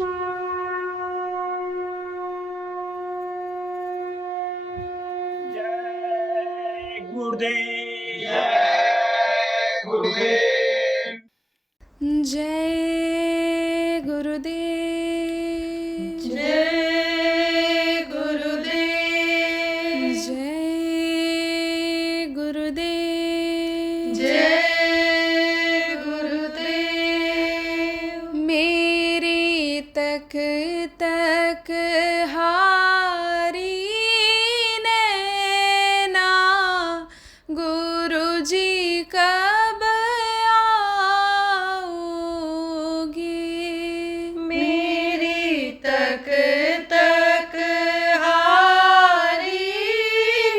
जय गुरुदेव। जय गुरुदेव। जय गुरुदेव। जय गुरुदेव। जय गुरुदेव। जय गुरुदेव। मेरी तक तक हारी नैना गुरुजी कब आओगे। मेरी तक तक हारी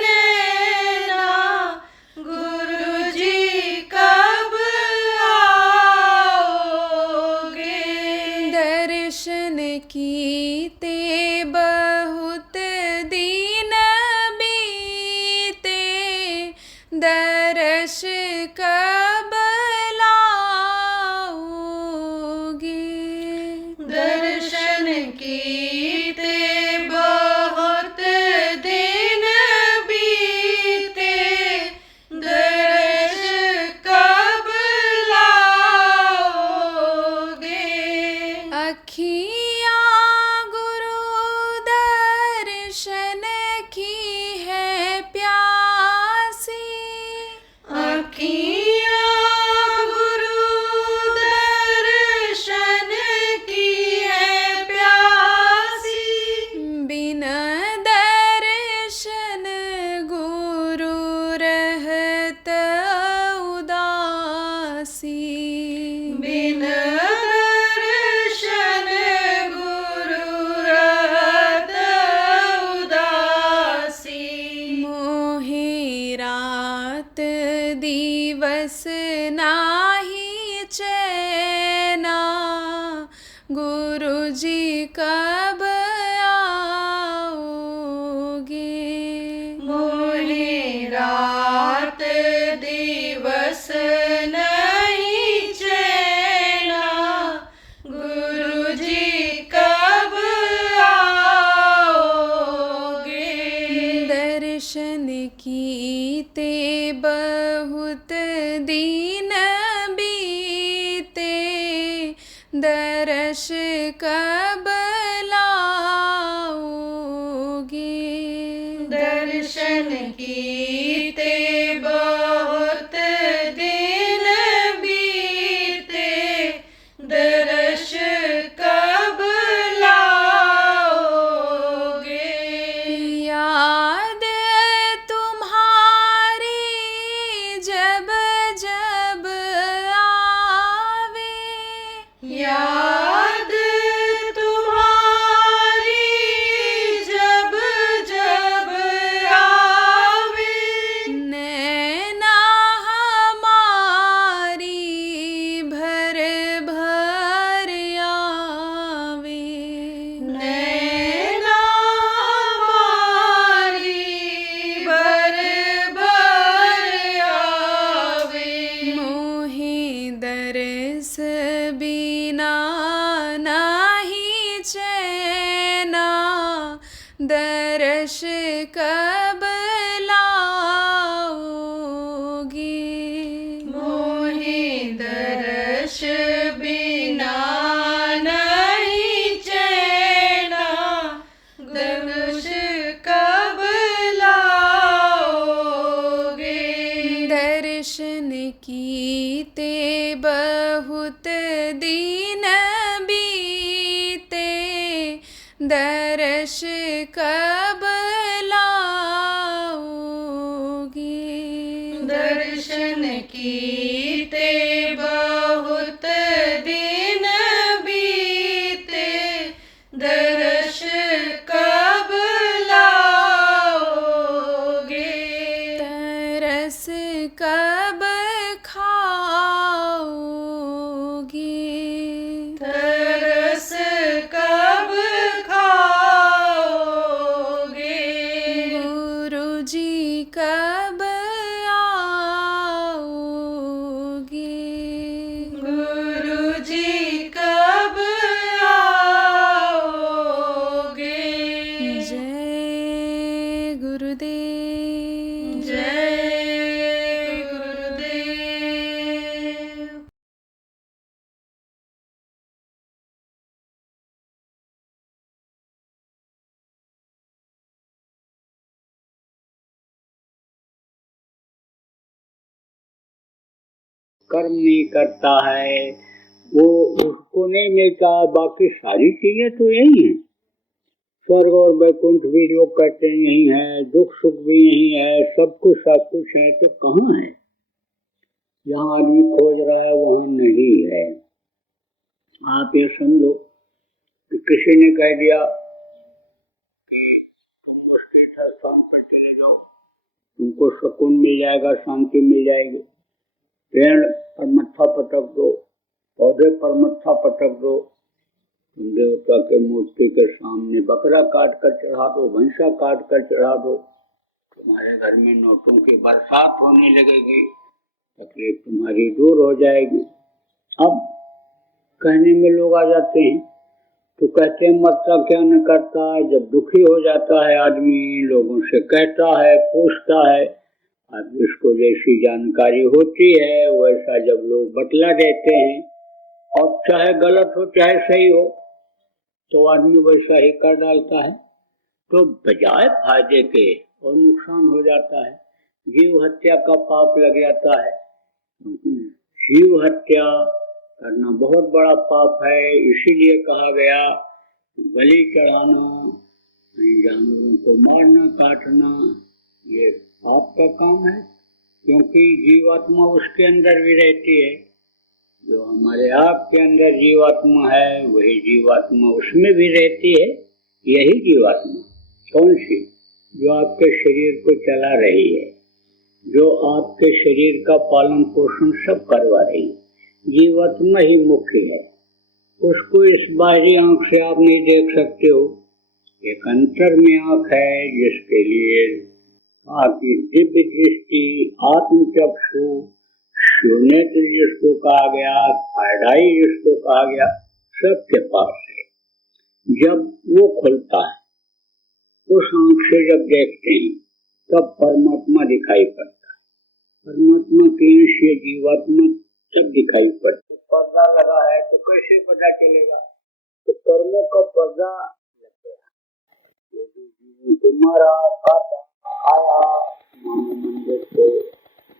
नैना गुरुजी कब आओगे। दर्शन कीते बहुत दिन बीते, दर्श कब लाओगे। दर्शन कीते बहुत दिन बीते, दर्श कब लाओगे। अखियाँ गुरु दर्शन की है प्यासी, अखियाँ गुरु दर्शन की है प्यासी, बिना दर्शन गुरु रहत उदासी। बिन दर्शन गुरु रहत उदासी। मोहे रात दिवस नाही चैना, गुरुजी कब आओगे। मोहे रात दिवस नहीं चैना, गुरुजी कब आओगे। दर्शन कीते बहुत दिन बीते, दर्श कब लाओगे। दर्शन कीते बहुत दिन बीते, दर्श कब लाओगे। याद तुम्हारी जब जब आवे, याद तुम्हारी जब जब आवे, नैना हमारी भर भर आवे। नैना हमारी भर भर आवे। मोहे दरस बिना नाही चैना, दर्श कब लाओगे। मोहे दर्श बिना नहीं चैना, दर्श कब लाओगे। दर्शन कीते बहुत दिन बीते, दर्श कब लाओगे। दर्शन कीते बहुत दिन बीते, दर्श कब लाओगे। तरस कब खाओगे। तरस कब खाओगे। कर्म नहीं करता है वो उसको नहीं मिलता। बाकी सारी चीजें तो यही हैं। स्वर्ग और वैकुंठ भी लोग कहते हैं यही है, दुख सुख भी यही है, सब कुछ है, तो कहाँ है? जहाँ आदमी खोज रहा है वहाँ नहीं है। आप ये समझो कि किसी ने कह दिया कि तुम उसके स्थान पर चले जाओ, तुमको सुकून मिल जाएगा, शांति मिल जाएगी। पेड़ पर मत्था पटक दो, पौधे पर मत्था पटक दो, तुम देवता के मूर्ति के सामने बकरा काट कर चढ़ा दो, भैंसा काट कर चढ़ा दो, तुम्हारे घर में नोटों की बरसात होने लगेगी, तकलीफ तुम्हारी दूर हो जाएगी। अब कहने में लोग आ जाते हैं तो कहते हैं मरता क्या न करता है। जब दुखी हो जाता है आदमी, लोगों से कहता है, पूछता है, अब जिसको जैसी जानकारी होती है वैसा जब लोग बतला देते हैं, और चाहे गलत हो चाहे सही हो, तो आदमी वैसा ही कर डालता है। तो बजाय फायदे के और नुकसान हो जाता है। जीव हत्या का पाप लग जाता है। जीव हत्या करना बहुत बड़ा पाप है। इसीलिए कहा गया बलि चढ़ाना, जानवरों को मारना, काटना, ये पाप का काम है। क्योंकि जीवात्मा उसके अंदर भी रहती है। जो हमारे आप के अंदर जीवात्मा है वही जीवात्मा उसमें भी रहती है। यही जीवात्मा कौन सी? जो आपके शरीर को चला रही है, जो आपके शरीर का पालन पोषण सब करवा रही है, जीवात्मा ही मुख्य है। उसको इस बाहरी आंख से आप नहीं देख सकते हो। एक अंतर में आंख है जिसके लिए आपकी दिव्य दृष्टि, आत्मचक्षु, नेत्र जिसको कहा गया, थायराई जिसको कहा गया, सबके पास है। जब वो खुलता है, उस आंख से जब देखते हैं तब परमात्मा दिखाई पड़ता है। परमात्मा के अंश ये जीवात्मा सब दिखाई पड़ता है। पर्दा लगा है तो कैसे पता चलेगा? तो कर्मों का पर्दा लग गया। जीवों को मारा, काटा, खाया, मंदिर को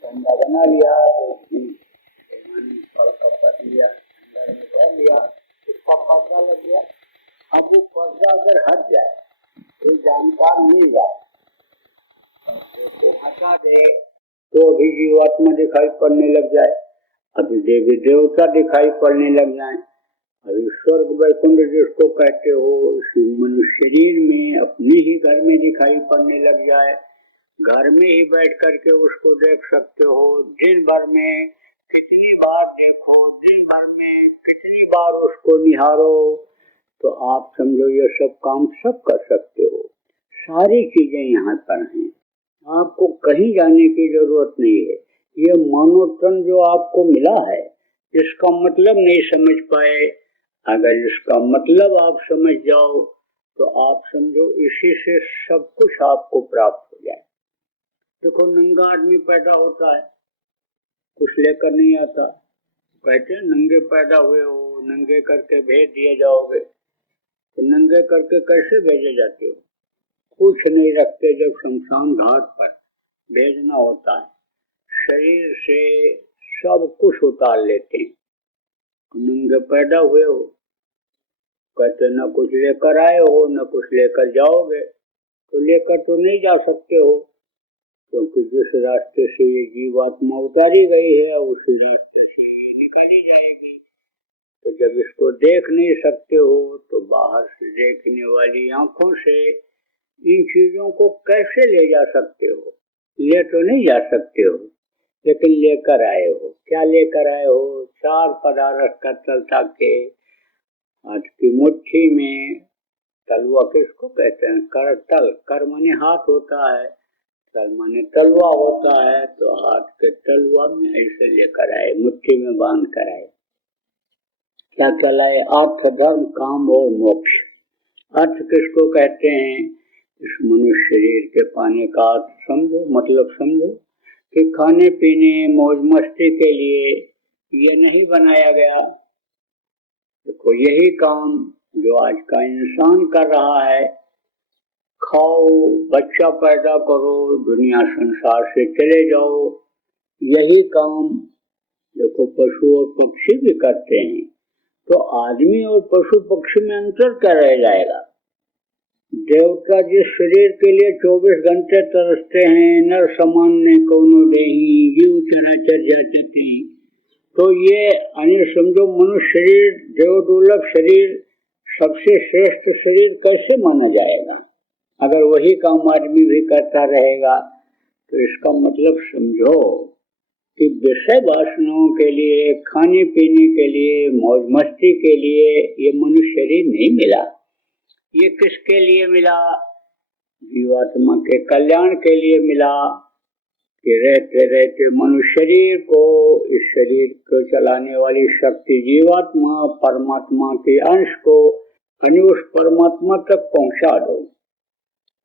गंदा बना लिया, फल का पट लिया, अंदर में भर लिया, उसका पर्दा लग गया। अब वो पर्दा अगर हट जाए, कोई जानकार मिल जाए तो हटा दे, तो अभी जीवात्मा दिखाई पड़ने लग जाए, अभी देवी देवता दिखाई पड़ने लग जाए, अभी स्वर्ग वैकुंठ जिसको कहते हो मनुष्य शरीर में अपने ही घर में दिखाई पड़ने लग जाए। घर में ही बैठ करके उसको देख सकते हो। दिन भर में कितनी बार देखो, दिन भर में कितनी बार उसको निहारो, तो आप समझो ये सब काम सब कर सकते हो। सारी चीजें यहाँ पर हैं, आपको कहीं जाने की जरूरत नहीं है। ये मनोतन जो आपको मिला है, इसका मतलब नहीं समझ पाए, अगर इसका मतलब आप समझ जाओ तो आप समझो इसी से सब कुछ आपको प्राप्त हो जाए। देखो नंगा आदमी पैदा होता है, कुछ लेकर नहीं आता, कहते हैं नंगे पैदा हुए हो, नंगे करके भेज दिए जाओगे। तो नंगे करके कैसे भेजे जाते हो? कुछ नहीं रखते, जब शमशान घाट पर भेजना होता है शरीर से सब कुछ उतार लेते हैं। नंगे पैदा हुए हो, कहते न कुछ लेकर आए हो न कुछ लेकर जाओगे। तो लेकर तो नहीं जा सकते हो, क्योंकि जिस रास्ते से ये जीवात्मा उतारी गई है उसी रास्ते से ये निकाली जाएगी। तो जब इसको देख नहीं सकते हो तो बाहर से देखने वाली आंखों से इन चीजों को कैसे ले जा सकते हो? ले तो नहीं जा सकते हो, लेकिन लेकर आए हो। क्या लेकर आए हो? 4 पदार्थ का तल के हाथ की मुट्ठी में। तलवा किसको कहते हैं? करतल। कर माने हाथ होता है, तल माने तलवा होता है। तो हाथ के तलवा में ऐसे लेकर आए, मुट्ठी में बांध कर आए। क्या कहलाए? अर्थ, धर्म, काम और मोक्ष। अर्थ किसको कहते हैं? इस मनुष्य शरीर के पाने का अर्थ समझो, मतलब समझो कि खाने पीने मौज मस्ती के लिए ये नहीं बनाया गया। देखो यही काम जो आज का इंसान कर रहा है, खाओ, बच्चा पैदा करो, दुनिया संसार से चले जाओ, यही काम देखो पशु और पक्षी भी करते हैं, तो आदमी और पशु पक्षी में अंतर क्या रह जाएगा? देवता जिस शरीर के लिए 24 घंटे तरसते हैं, नर सामान्य कौनो देही जीव चराचर जाचते, तो ये अन्य समझो मनुष्य शरीर देव दुर्लभ शरीर सबसे श्रेष्ठ शरीर कैसे माना जाएगा? अगर वही काम आदमी भी करता रहेगा तो इसका मतलब समझो कि विषय वासनाओं के लिए, खाने पीने के लिए, मौज मस्ती के लिए ये मनुष्य शरीर नहीं मिला। ये किसके लिए मिला? जीवात्मा के कल्याण के लिए मिला कि रहते रहते मनुष्य शरीर को, इस शरीर को चलाने वाली शक्ति जीवात्मा परमात्मा के अंश को उस परमात्मा तक पहुंचा दो।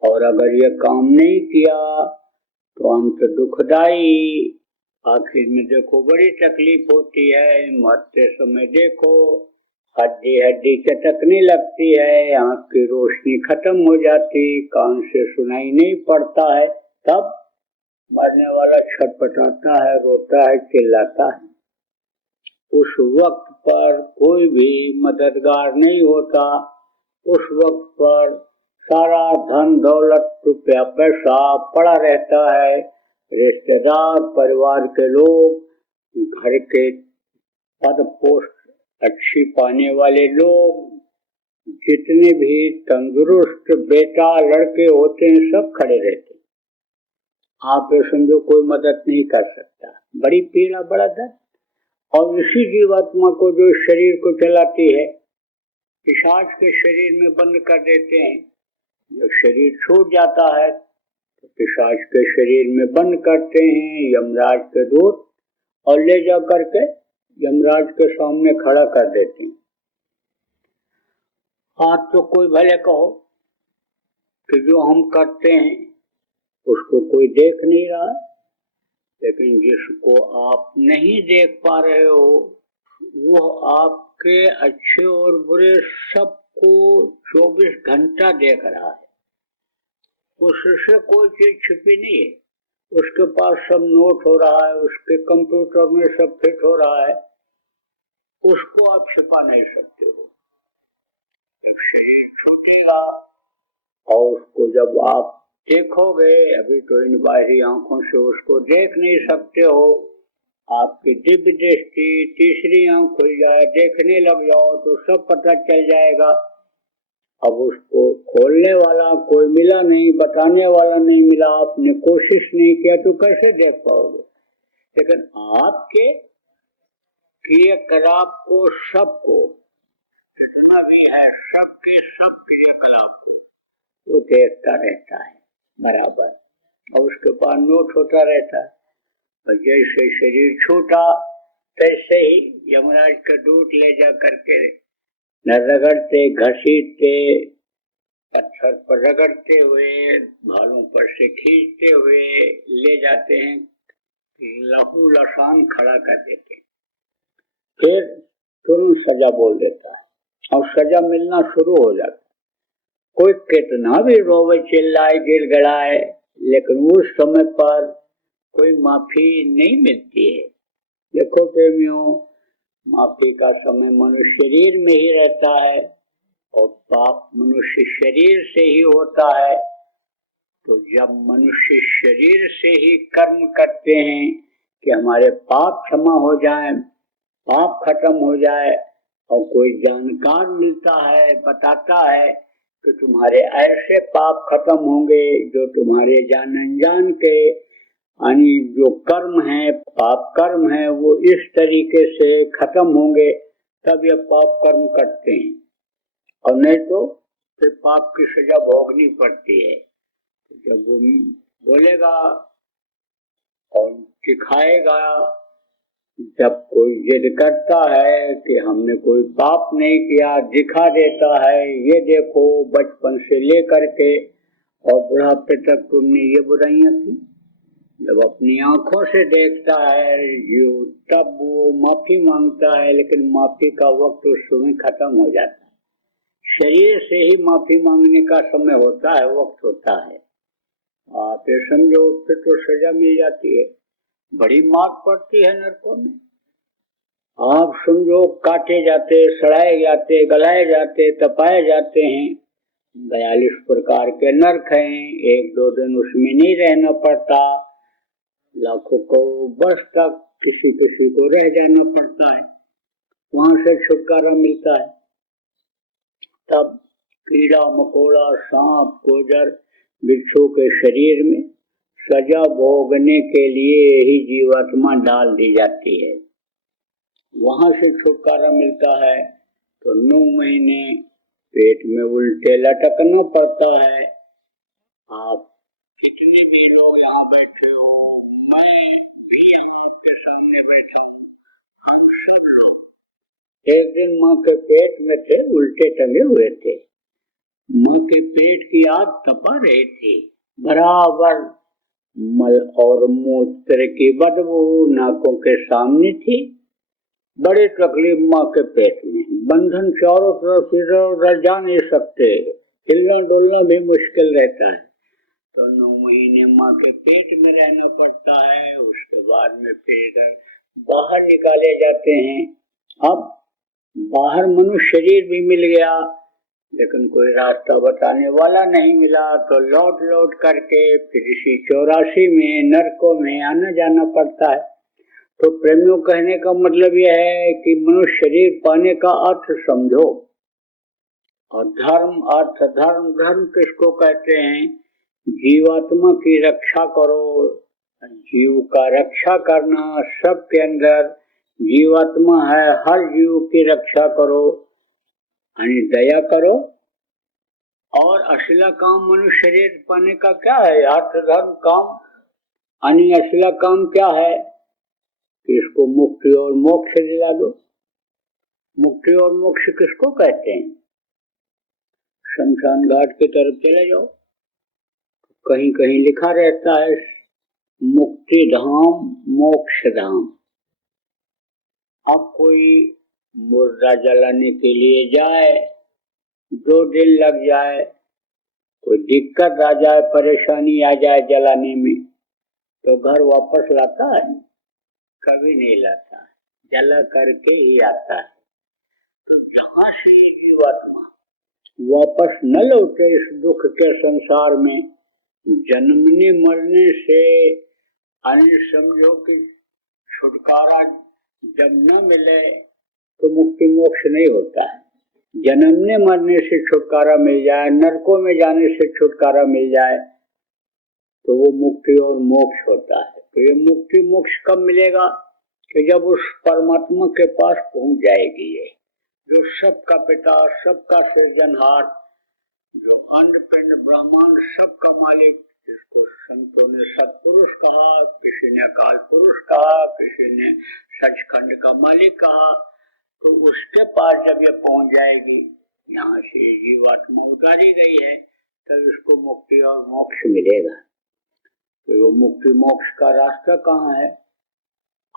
और अगर ये काम नहीं किया तो अंत दुखदाई, आखिर में देखो बड़ी तकलीफ होती है। मरते समय देखो हड्डी हड्डी चटकने लगती है, आंख की रोशनी खत्म हो जाती, कान से सुनाई नहीं पड़ता है, तब मरने वाला छटपटाता है, रोता है, चिल्लाता है। उस वक्त पर कोई भी मददगार नहीं होता। उस वक्त पर सारा धन दौलत रुपया पैसा पड़ा रहता है। रिश्तेदार परिवार के लोग, घर के पद पोस्ट अच्छी पाने वाले लोग, जितने भी तंदुरुस्त बेटा लड़के होते हैं सब खड़े रहते हैं। आप ये समझो कोई मदद नहीं कर सकता, बड़ी पीड़ा बड़ा दर्द। और इसी जीवात्मा को जो शरीर को चलाती है पिशाच के शरीर में बंद कर देते हैं। जब शरीर छूट जाता है तो पिशाच के शरीर में बंद करते हैं यमराज के दूत, और ले जा करके यमराज के सामने खड़ा कर देते हैं। आज तो कोई भले कहो कि जो हम करते हैं उसको कोई देख नहीं रहा, लेकिन जिसको आप नहीं देख पा रहे हो वो आपके अच्छे और बुरे सबको 24 घंटा देख रहा है। उससे कोई चीज छिपी नहीं है, उसके पास सब नोट हो रहा है, उसके कंप्यूटर में सब फिट हो रहा है, उसको आप छिपा नहीं सकते हो। जब शरीर छूटेगा और उसको जब आप देखोगे, अभी तो इन बाहरी आंखों से उसको देख नहीं सकते हो, आपकी दिव्य दृष्टि तीसरी आंख खुल जाए, देखने लग जाओ तो सब पता चल जाएगा। अब उसको खोलने वाला कोई मिला नहीं, बताने वाला नहीं मिला, आपने कोशिश नहीं किया तो कैसे देख पाओगे? लेकिन आपके क्रियाकलाप को, सबको जितना भी है सबके सब क्रियाकलाप को वो देखता रहता है बराबर, और उसके पास नोट होता रहता है। और जैसे शरीर छूटा तैसे ही यमराज का दूत ले जा करके न रगड़ते घसीटते, पत्थर पर रगड़ते हुए, भालों पर से खींचते हुए ले जाते हैं, लहू लसान खड़ा कर देते हैं। फिर तुरंत सजा बोल देता है और सजा मिलना शुरू हो जाता है। कोई कितना भी रोवे चिल्लाए गिड़गिड़ाए, लेकिन उस समय पर कोई माफी नहीं मिलती है। देखो प्रेमियों, माफी का समय मनुष्य शरीर में ही रहता है और पाप मनुष्य शरीर से ही होता है। तो जब मनुष्य शरीर से ही कर्म करते हैं कि हमारे पाप क्षमा हो जाए, पाप खत्म हो जाए, और कोई जानकार मिलता है, बताता है कि तुम्हारे ऐसे पाप खत्म होंगे जो तुम्हारे जान अनजान के यानी जो कर्म है, पाप कर्म है, वो इस तरीके से खत्म होंगे, तब ये पाप कर्म करते हैं। और नहीं तो फिर पाप की सजा भोगनी पड़ती है। जब वो बोलेगा और दिखाएगा, जब कोई जिद करता है कि हमने कोई पाप नहीं किया, दिखा देता है, ये देखो बचपन से लेकर के और बुढ़ापे तक तुमने ये बुराइयां की। जब अपनी आंखों से देखता है जीव, तब वो माफी मांगता है, लेकिन माफी का वक्त उस समय खत्म हो जाता है। शरीर से ही माफी मांगने का समय होता है, वक्त होता है। आप ये समझो, फिर तो सजा मिल जाती है, बड़ी मार पड़ती है नरकों में। आप समझो काटे जाते, सड़ाए जाते, गलाए जाते, तपाए जाते हैं। 42 प्रकार के नरक हैं। 1-2 दिन उसमें नहीं रहना पड़ता, लाखों करोड़ों वर्ष तक किसी किसी को रह जाना पड़ता है, वहां से छुटकारा मिलता है। तब कीड़ा मकोड़ा, सांप, गोजर, बिच्छू के शरीर में सजा भोगने के लिए ही जीवात्मा डाल दी जाती है, वहां से छुटकारा मिलता है। तो 9 महीने पेट में उल्टे लटकना पड़ता है। आप कितने भी लोग यहाँ बैठे हो, मैं भी यहाँ आपके सामने बैठा हूँ, एक दिन माँ के पेट में थे, उल्टे टंगे हुए थे। माँ के पेट की आग तपा रही थी, बराबर मल और मूत्र की बदबू नाकों के सामने थी। बड़ी तकलीफ माँ के पेट में, बंधन चारों तरफ इधर उधर जा नहीं सकते, हिलना डुलना भी मुश्किल रहता है। तो 9 महीने माँ के पेट में रहना पड़ता है। उसके बाद में फिर इधर बाहर निकाले जाते हैं। अब बाहर मनुष्य शरीर भी मिल गया, लेकिन कोई रास्ता बताने वाला नहीं मिला, तो लौट लौट करके फिर इसी 84 में नरकों में आना जाना पड़ता है। तो प्रेमियों, कहने का मतलब यह है कि मनुष्य शरीर पाने का अर्थ समझो। और धर्म, अर्थ, धर्म, धर्म किसको कहते हैं? जीवात्मा की रक्षा करो, जीव का रक्षा करना, सबके अंदर जीवात्मा है, हर जीव की रक्षा करो, यानी दया करो। और असला काम मनुष्य शरीर पाने का क्या है? अर्थ, धर्म, काम, यानी असला काम क्या है? इसको मुक्ति और मोक्ष दिला दो। मुक्ति और मोक्ष किसको कहते हैं? शमशान घाट की तरफ चले जाओ, कहीं कहीं लिखा रहता है मुक्ति धाम, मोक्ष धाम। अब कोई मुर्दा जलाने के लिए जाए, 2 दिन लग जाए, कोई दिक्कत आ जाए, परेशानी आ जाए जलाने में, तो घर वापस लाता है? कभी नहीं लाता, जला करके ही आता है। तो जहां से ये जीवात्मा वापस न लौटे इस दुख के संसार में, जन्मने मरने से अन्य समझो कि छुटकारा जब न मिले तो मुक्ति मोक्ष नहीं होता है। जन्मने मरने से छुटकारा मिल जाए, नरकों में जाने से छुटकारा मिल जाए, तो वो मुक्ति और मोक्ष होता है। तो ये मुक्ति मोक्ष कब मिलेगा? कि जब उस परमात्मा के पास पहुंच जाएगी ये, जो सबका पिता, सबका सृजनहार, जो अन्न पिंड ब्रह्मांड सबका मालिक, जिसको संतों ने सत्पुरुष कहा, किसी ने अकाल पुरुष कहा, किसी ने सचखंड का मालिक कहा, तो उसके पास जब ये पहुंच जाएगी, यहाँ से जीवात्मा उतारी गई है, तब इसको मुक्ति और मोक्ष मिलेगा। तो वो मुक्ति मोक्ष का रास्ता कहाँ है?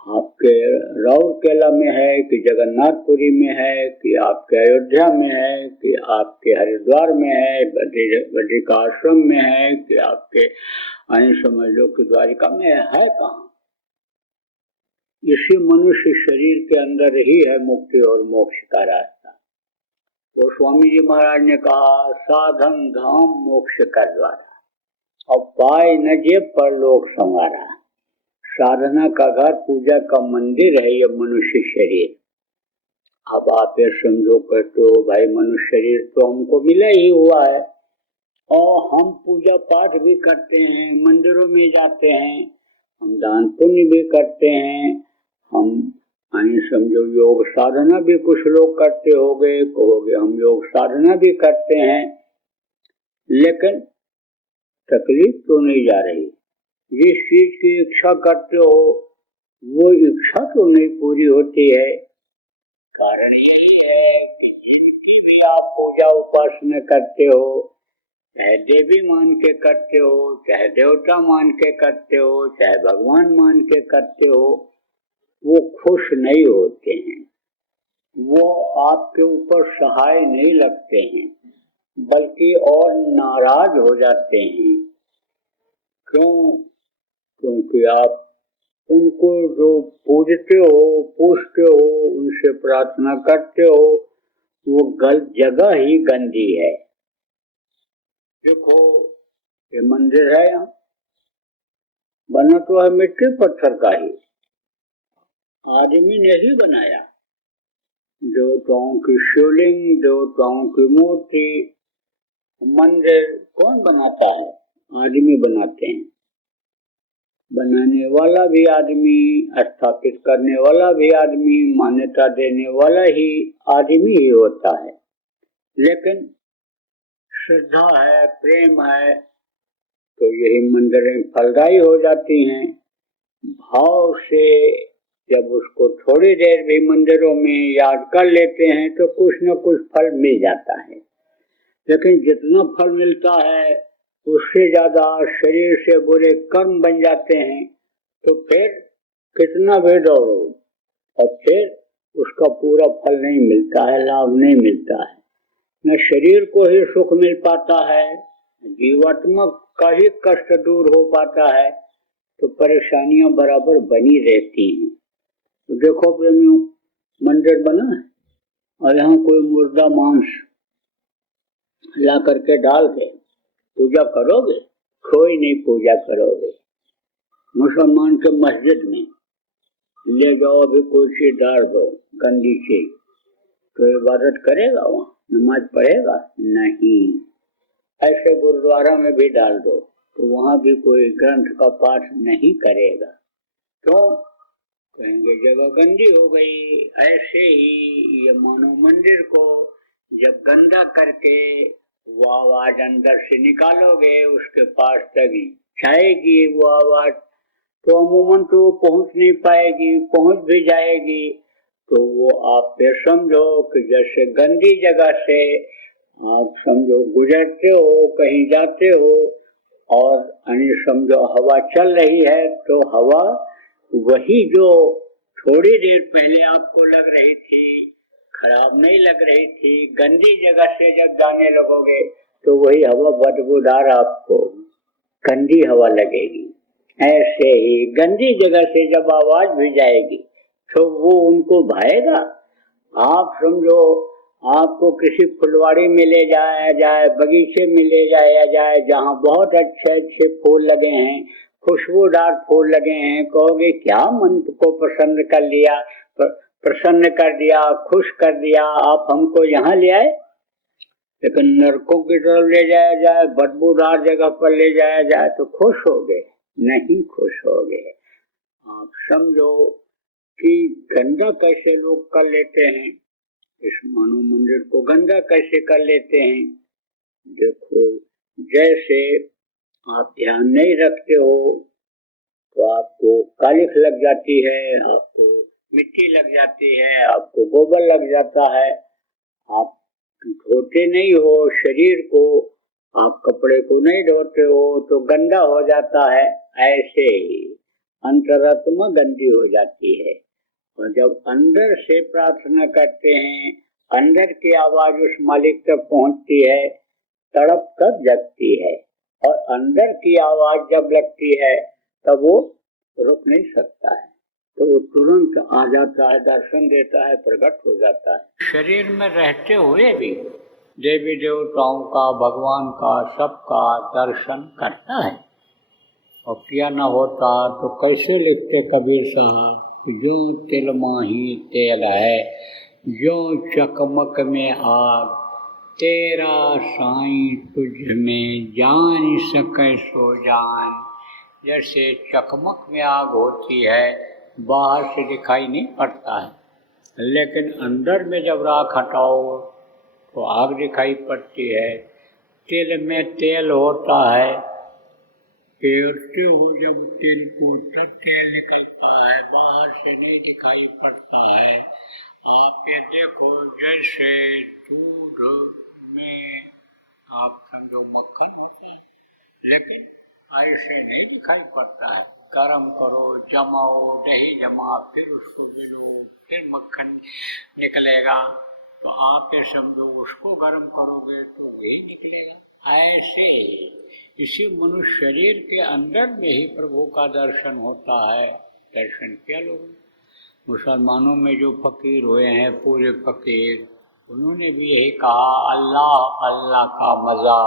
आपके राउरकेला में है कि जगन्नाथपुरी में है कि आपके अयोध्या में है कि आपके हरिद्वार में है, बद्रिका आश्रम में है कि आपके समझ लो कि द्वारिका में है कहाँ? इसी मनुष्य शरीर के अंदर ही है मुक्ति और मोक्ष का रास्ता। तो स्वामी जी महाराज ने कहा, साधन धाम मोक्ष का द्वारा, और पाए न जेब पर लोक संवारा। साधना का घर, पूजा का मंदिर है ये मनुष्य शरीर। अब आप ये समझो कहते हो भाई मनुष्य शरीर तो हमको मिला ही हुआ है, और हम पूजा पाठ भी करते हैं, मंदिरों में जाते हैं, हम दान पुण्य भी करते हैं, हम समझो योग साधना भी कुछ लोग करते होंगे, कहोगे हम योग साधना भी करते हैं, लेकिन तकलीफ तो नहीं जा रही। जिस चीज की इच्छा करते हो वो इच्छा तो नहीं पूरी होती है। कारण यही है कि जिनकी भी आप पूजा उपासना करते हो, चाहे देवी मान के करते हो, चाहे देवता मान के करते हो, चाहे भगवान मान के करते हो, वो खुश नहीं होते हैं, वो आपके ऊपर सहाय नहीं लगते हैं, बल्कि और नाराज हो जाते हैं। क्यों? क्योंकि आप उनको जो पूजते हो, पूछते हो, उनसे प्रार्थना करते हो, वो गलत जगह ही गंदी है। देखो ये मंदिर है, यहाँ बना तो है मिट्टी पत्थर का ही, आदमी ने ही बनाया। देवताओं की शिवलिंग, देवताओं की मूर्ति, मंदिर कौन बनाता है? आदमी बनाते हैं। बनाने वाला भी आदमी, स्थापित करने वाला भी आदमी, मान्यता देने वाला ही आदमी ही होता है। लेकिन श्रद्धा है, प्रेम है, तो यही मंदिरें फलदायी हो जाती हैं। भाव से जब उसको थोड़ी देर भी मंदिरों में याद कर लेते हैं तो कुछ न कुछ फल मिल जाता है। लेकिन जितना फल मिलता है उससे ज्यादा शरीर से बुरे कर्म बन जाते हैं, तो फिर कितना भी दौड़ो और फिर उसका पूरा फल नहीं मिलता है, लाभ नहीं मिलता है। न शरीर को ही सुख मिल पाता है, जीवात्मा का ही कष्ट दूर हो पाता है, तो परेशानियां बराबर बनी रहती हैं। तो देखो प्रेमियों, मंदिर बना है और यहाँ कोई मुर्दा मांस ला करके डाल दे, पूजा करोगे? कोई नहीं पूजा करोगे। मुसलमान के मस्जिद में ले जाओ, अभी कोई चीज डाल दो गंदी चीज, तो इबादत करेगा? वहाँ नमाज पढ़ेगा? नहीं। ऐसे गुरुद्वारा में भी डाल दो तो वहाँ भी कोई ग्रंथ का पाठ नहीं करेगा। क्यों? कहेंगे जगह गंदी हो गई। ऐसे ही ये मानो मंदिर को जब गंदा करके वो आवाज अंदर से निकालोगे, उसके पास तभी जाएगी वो आवाज, तो अमूमन तो वो पहुंच नहीं पाएगी, पहुंच भी जाएगी तो वो आप फिर समझो कि जैसे गंदी जगह से आप समझो गुजरते हो, कहीं जाते हो और समझो हवा चल रही है, तो हवा वही जो थोड़ी देर पहले आपको लग रही थी, खराब नहीं लग रही थी, गंदी जगह से जब जाने लगोगे तो वही हवा बदबूदार आपको गंदी हवा लगेगी। ऐसे ही गंदी जगह से जब आवाज भी जाएगी तो वो उनको भाएगा। आप समझो आपको किसी फुलवाड़ी में ले जाया जाए, बगीचे में ले जाया जाए जहाँ बहुत अच्छे अच्छे फूल लगे हैं, खुशबूदार फूल लगे हैं, कहोगे क्या मन को पसंद कर लिया, प्रसन्न कर दिया, खुश कर दिया, आप हमको यहाँ ले आए। लेकिन नरकों की तरफ ले जाया जाए, बदबूदार जगह पर ले जाया जाए तो खुश हो गए? नहीं खुश हो गए। आप समझो कि गंदा कैसे लोग कर लेते हैं, इस मानव मंदिर को गंदा कैसे कर लेते हैं। देखो जैसे आप ध्यान नहीं रखते हो तो आपको कालिख लग जाती है, आपको मिट्टी लग जाती है, आपको गोबर लग जाता है, आप धोते नहीं हो शरीर को, आप कपड़े को नहीं धोते हो तो गंदा हो जाता है। ऐसे ही अंतरात्मा गंदी हो जाती है। और जब अंदर से प्रार्थना करते हैं, अंदर की आवाज उस मालिक तक पहुंचती है, तड़प कर जगती है, और अंदर की आवाज जब लगती है तब वो रुक नहीं सकता है, तो वो तुरंत आ जाता है, दर्शन देता है, प्रकट हो जाता है। शरीर में रहते हुए भी देवी देवताओं का, भगवान का, सबका दर्शन करता है। और किया न होता तो कैसे लिखते कबीर साहब, जो तिल माही तेल है, जो चकमक में आग, तेरा साईं तुझ में जान सके सो जान। जैसे चकमक में आग होती है, बाहर से दिखाई नहीं पड़ता है, लेकिन अंदर में जब राख हटाओ तो आग दिखाई पड़ती है। तिल में तेल होता है, पेरते हो जब तिल को तब तेल निकलता है, बाहर से नहीं दिखाई पड़ता है। आप ये देखो जैसे दूध में आप समझो मक्खन होता है, लेकिन ऐसे नहीं दिखाई पड़ता है। गरम करो, जमाओ, दही जमा, फिर उसको बेलो, फिर मक्खन निकलेगा, तो आप ये समझो उसको गरम करोगे तो वही निकलेगा। ऐसे इसी मनुष्य शरीर के अंदर में ही प्रभु का दर्शन होता है। दर्शन किया लोगों ने। मुसलमानों में जो फकीर हुए हैं पूरे फकीर, उन्होंने भी यही कहा अल्लाह अल्लाह का मज़ा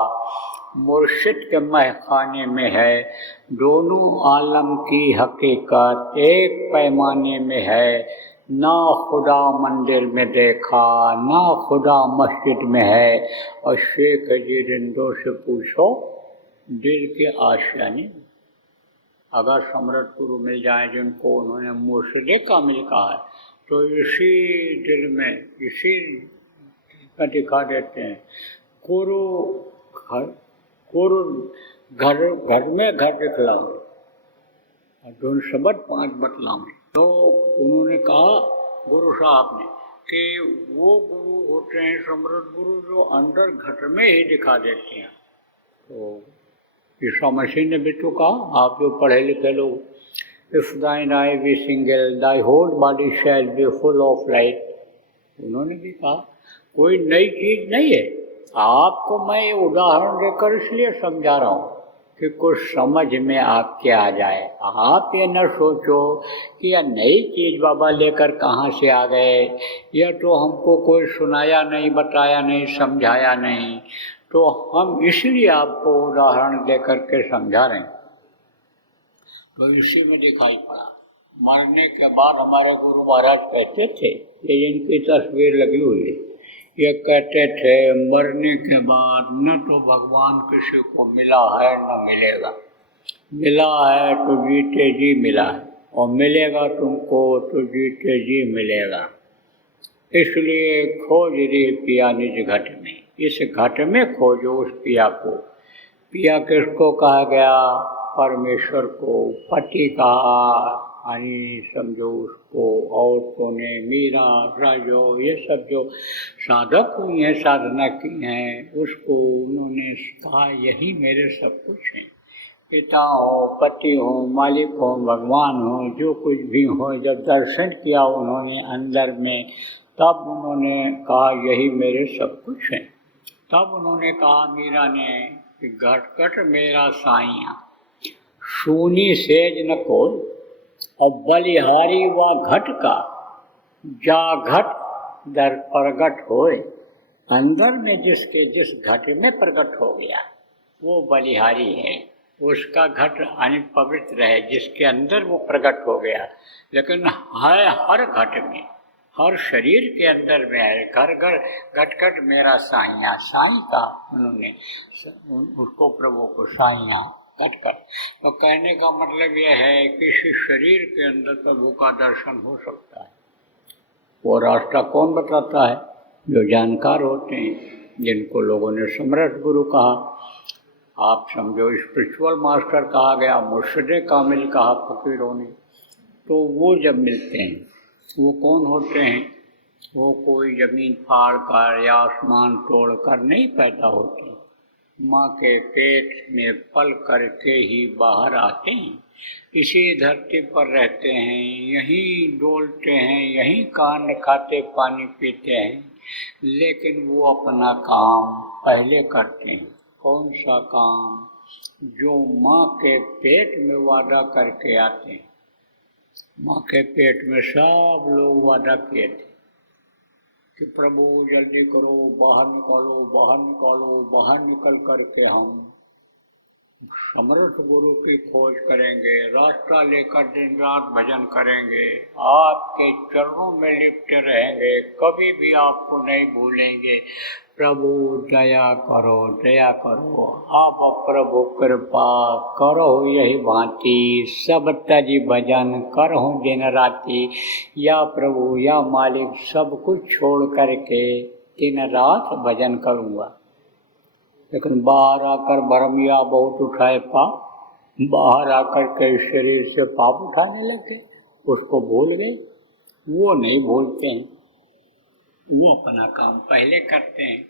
मुर्शिद के महखाने में है, दोनों आलम की हकीकत एक पैमाने में है, ना खुदा मंदिर में देखा ना खुदा मस्जिद में है। और शेख जी रिंदों से पूछो दिल के आशियाने में, अगर समरथ गुरु मिल जाए जिनको उन्होंने मुर्शिद कामिल कहा है तो इसी दिल में इसी का दिखा देते हैं। गुरु घर में घर दिखलावे और दोन शब्द 5 बतलावे। तो उन्होंने कहा गुरु साहब ने कि वो गुरु होते हैं समृद्ध गुरु जो अंदर घट में ही दिखा देते हैं। तो ईसा मसीह ने भी तो कहा, आप जो पढ़े लिखे लोग, if thine eye be single thy whole body shall be full of light। उन्होंने भी कहा कोई नई चीज नहीं है, आपको मैं ये उदाहरण देकर इसलिए समझा रहा हूँ कि कुछ समझ में आपके आ जाए। आप ये न सोचो कि यह नई चीज़ बाबा लेकर कहाँ से आ गए, यह तो हमको कोई सुनाया नहीं, बताया नहीं, समझाया नहीं, तो हम इसलिए आपको उदाहरण देकर के समझा रहे हैं। तो इसी में दिखाई पड़ा। मरने के बाद हमारे गुरु महाराज कहते थे, ये इनकी तस्वीर लगी हुई है, ये कहते थे मरने के बाद न तो भगवान किसी को मिला है न मिलेगा, मिला है तो जीते जी मिला है और मिलेगा तुमको तो जीते जी मिलेगा। इसलिए खोज रही पिया निज घट में, इस घट में खोजो उस पिया को। पिया किसको कहा गया? परमेश्वर को। पति कहा यानी समझो उसको, औरतों ने मीरा राजो ये सब जो साधक हुई हैं, साधना की हैं, उसको उन्होंने कहा यही मेरे सब कुछ हैं। पिता हो, पति हो, मालिक हो, भगवान हो, जो कुछ भी हो, जब दर्शन किया उन्होंने अंदर में, तब उन्होंने कहा यही मेरे सब कुछ हैं। तब उन्होंने कहा मीरा ने कि घट घट मेरा साइया, सूनी सेज न कोई, और बलिहारी व घट का जा घट दर प्रगट होए। अंदर में जिसके जिस घट में प्रकट हो गया वो बलिहारी है, उसका घट पवित्र है जिसके अंदर वो प्रकट हो गया। लेकिन है हर घट में, हर शरीर के अंदर में है। घर घर घट घट मेरा साइया, साई का उन्होंने उसको प्रभु को साइया घट घट। तो कहने का मतलब यह है किसी शरीर के अंदर प्रभु का दर्शन हो सकता है। वो रास्ता कौन बताता है? जो जानकार होते हैं, जिनको लोगों ने समर्थ गुरु कहा, आप समझो स्पिरिचुअल मास्टर कहा गया, मुर्शिद कामिल कहा फकीरों ने। तो वो जब मिलते हैं वो कौन होते हैं? वो कोई ज़मीन फाड़ कर या आसमान तोड़ कर नहीं पैदा होते, माँ के पेट में पल करके ही बाहर आते हैं, इसी धरती पर रहते हैं, यहीं डोलते हैं, यहीं कान खाते पानी पीते हैं, लेकिन वो अपना काम पहले करते हैं। कौन सा काम? जो माँ के पेट में वादा करके आते हैं। माँ के पेट में सब लोग वादा किए थे कि प्रभु जल्दी करो, बाहर निकालो, बाहर निकालो। बाहर निकल करके हम समर्थ गुरु की खोज करेंगे, रास्ता लेकर दिन रात भजन करेंगे, आपके चरणों में लिपटे रहेंगे, कभी भी आपको नहीं भूलेंगे। प्रभु दया करो, दया करो, आप प्रभु कृपा करो, यही भांति सब तज भजन करो दिन राति। या प्रभु या मालिक सब कुछ छोड़ करके दिन रात भजन करूँगा। लेकिन बाहर आकर भरमिया बहुत उठाए पाप, बाहर आकर के शरीर से पाप उठाने लगे, उसको भूल गए। वो नहीं भूलते हैं, वो अपना काम पहले करते हैं।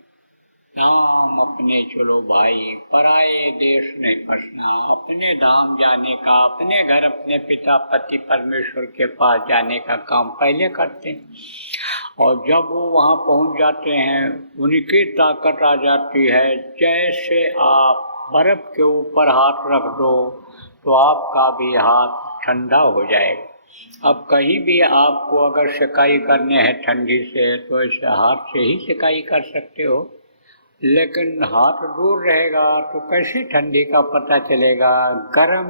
धाम अपने चलो भाई, पराये देश नहीं फंसना, अपने धाम जाने का, अपने घर अपने पिता पति परमेश्वर के पास जाने का काम पहले करते हैं। और जब वो वहाँ पहुँच जाते हैं उनकी ताकत आ जाती है। जैसे आप बर्फ़ के ऊपर हाथ रख दो तो आपका भी हाथ ठंडा हो जाएगा। अब कहीं भी आपको अगर सिकाई करने हैं ठंडी से तो ऐसे हाथ से ही सिकाई कर सकते हो, लेकिन हाथ दूर रहेगा तो कैसे ठंडी का पता चलेगा। गर्म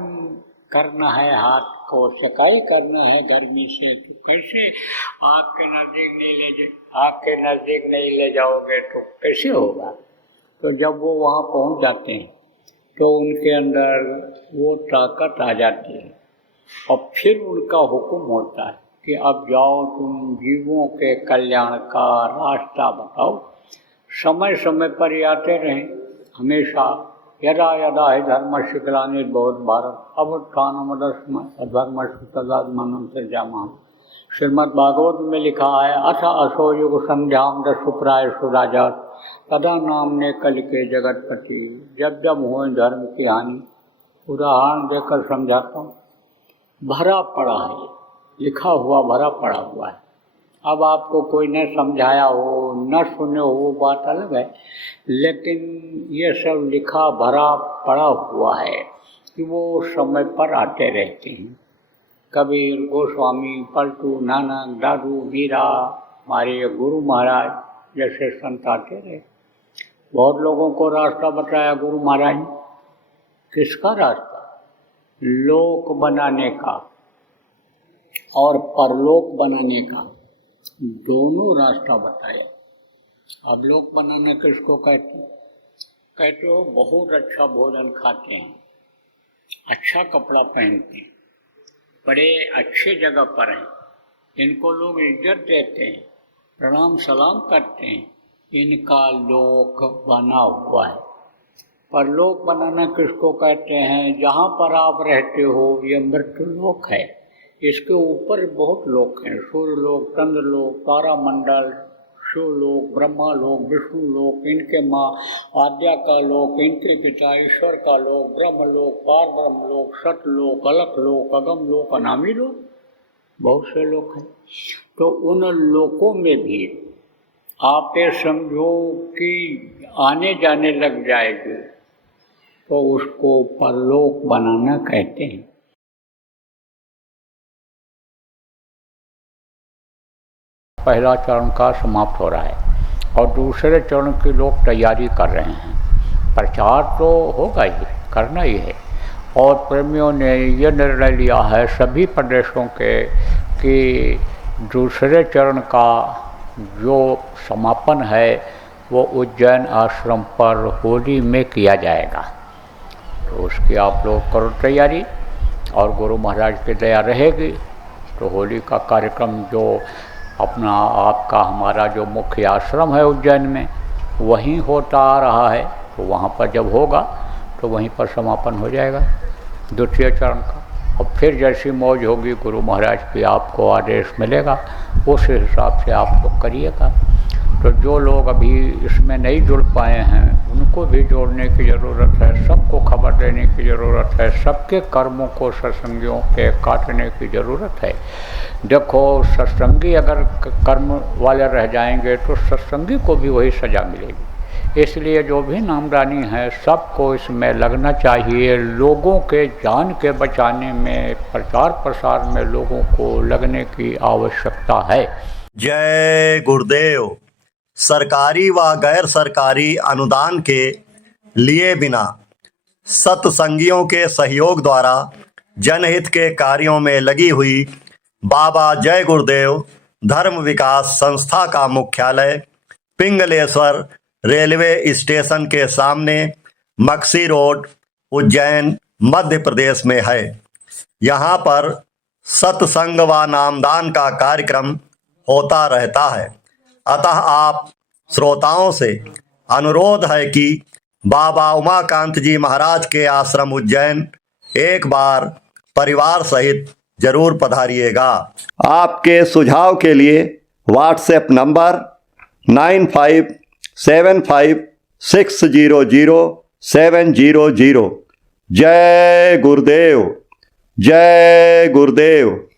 करना है, हाथ को सिकाई करना है गर्मी से, तो कैसे आँख के नज़दीक नहीं ले जाओगे तो कैसे होगा। तो जब वो वहाँ पहुँच जाते हैं तो उनके अंदर वो ताकत आ जाती है और फिर उनका हुक्म होता है कि अब जाओ तुम जीवों के कल्याण का रास्ता बताओ। समय समय पर ये आते रहें हमेशा। यदा यदा ही धर्मस्य ग्लानिर्भवति भारत अभ्युत्थानमधर्मस्य तदात्मानं सृजाम्यहम्। श्रीमद् भागवत में लिखा है, अथ असो युग संध्याम दस्युप्राय सुराजा तदा नामने कल के जगतपति। जब जब हुए धर्म की हानि, उदाहरण देकर समझाता हूँ। भरा पड़ा है, लिखा हुआ भरा पड़ा हुआ है। अब आपको कोई न समझाया हो, न सुने हो, वो बात अलग है, लेकिन ये सब लिखा भरा पड़ा हुआ है कि वो समय पर आते रहते हैं। कबीर, गोस्वामी, पलटू, नानक, दादू, मीरा, हमारे गुरु महाराज जैसे संत आते रहे। बहुत लोगों को रास्ता बताया गुरु महाराज ने। किसका रास्ता? लोक बनाने का और परलोक बनाने का, दोनों रास्ता बताया। अब लोक बनाना किसको कहते हैं? कहते हो बहुत अच्छा भोजन खाते हैं, अच्छा कपड़ा पहनते हैं, बड़े अच्छे जगह पर हैं, इनको लोग इज्जत देते हैं, प्रणाम सलाम करते हैं, इनका लोक बना हुआ है। परलोक बनाना किसको कहते हैं? जहाँ पर आप रहते हो ये मृत्यु लोक है, इसके ऊपर बहुत लोक हैं, सूर्य लोक, चंद्र लोक, तारामंडल, शिवलोक, ब्रह्मा लोक, विष्णु लोक, इनके माँ आद्या का लोक, इनके पिता ईश्वर का लोक, ब्रह्म लोक, पार ब्रह्म लोक, सतलोक, अलख लोक, अगम लोक, अनामी लोक, बहुत से लोक हैं। तो उन लोकों में भी आप ये समझो कि आने जाने लग जाएगी तो उसको परलोक बनाना कहते हैं। पहला चरण का समाप्त हो रहा है और दूसरे चरण की लोग तैयारी कर रहे हैं। प्रचार तो होगा ही, करना ही है। और प्रेमियों ने यह निर्णय लिया है सभी प्रदेशों के कि दूसरे चरण का जो समापन है वो उज्जैन आश्रम पर होली में किया जाएगा। तो उसकी आप लोग करो तैयारी, और गुरु महाराज की दया रहेगी तो होली का कार्यक्रम जो अपना आपका हमारा जो मुख्य आश्रम है उज्जैन में वहीं होता आ रहा है, तो वहाँ पर जब होगा तो वहीं पर समापन हो जाएगा द्वितीय चरण का। और फिर जैसी मौज होगी गुरु महाराज की आपको आदेश मिलेगा, उस हिसाब से आप लोग करिएगा। तो जो लोग अभी इसमें नहीं जुड़ पाए हैं उनको भी जोड़ने की ज़रूरत है, सबको खबर देने की ज़रूरत है, सबके कर्मों को सत्संगियों के काटने की ज़रूरत है। देखो सत्संगी अगर कर्म वाले रह जाएंगे तो सत्संगी को भी वही सज़ा मिलेगी। इसलिए जो भी नामदानी है सबको इसमें लगना चाहिए। लोगों के जान के बचाने में, प्रचार प्रसार में लोगों को लगने की आवश्यकता है। जय गुरुदेव। सरकारी व गैर सरकारी अनुदान के लिए बिना सत्संगियों के सहयोग द्वारा जनहित के कार्यों में लगी हुई बाबा जय गुरुदेव धर्म विकास संस्था का मुख्यालय पिंगलेश्वर रेलवे स्टेशन के सामने मक्सी रोड, उज्जैन, मध्य प्रदेश में है। यहाँ पर सत्संग व नामदान का कार्यक्रम होता रहता है। अतः आप श्रोताओं से अनुरोध है कि बाबा उमाकांत जी महाराज के आश्रम उज्जैन एक बार परिवार सहित जरूर पधारिएगा। आपके सुझाव के लिए व्हाट्सएप नंबर 9575600700। जय गुरुदेव, जय गुरुदेव।